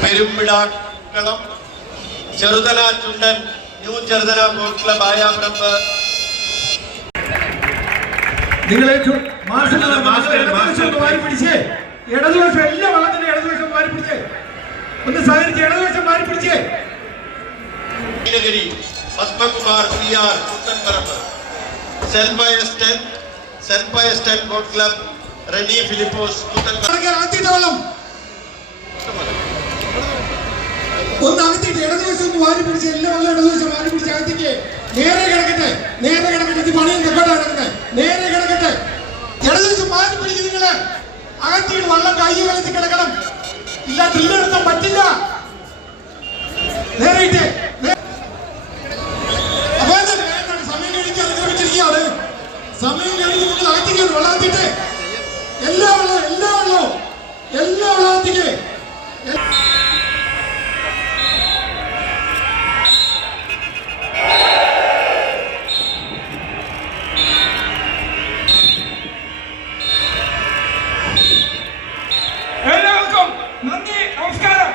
പെരുമ്പിടാക്കളം ചെറുതല ചുണ്ടൻ new Cheruthala boat club ആയാമ്പ്രമ്പ് നിങ്ങളെ ഇടതുവശം എല്ലാ വള്ളത്തിന്റെ ഇടതുവശം മാറി പിടിച്ചേ ഒന്ന് സഹകരിച്ച് ഇടതുവശം മാറി പിടിച്ചേ. Nilgiri Padmakumar PR Puthanparambu Saint Pius boat club Reni Philipose വെള്ളം ഒന്ന് അകത്തിട്ട് ഇടതുവശം ഒന്ന് മാറി പിടിച്ച് എല്ലാ വെള്ളം ഇടതുവശം മാറി പിടിച്ച് അകത്തേക്ക് നേരെ കിടക്കട്ടെ ഇത് പണിയും കെട്ടാണ് കിടക്കുന്നത്. നേരെ കിടക്കട്ടെ ഇടതുവശം മാറി പിടിക്കും. നിങ്ങള് അകത്തിട്ട് വെള്ളം കൈ വെള്ളത്തിൽ കിടക്കണം. ഇല്ല തിരിഞ്ഞെടുത്താൻ പറ്റില്ല. നേരെ ഇട്ടേ സമയം കഴിഞ്ഞ് അതിക്രമിച്ചിരിക്കുകയാണ്. സമയം കഴിഞ്ഞ് നിങ്ങൾ അകത്തേക്ക് വെള്ളത്തിട്ട് എല്ലാ വെള്ളവും അകത്തേക്ക്. എല്ലാവർക്കും നന്ദി, നമസ്കാരം.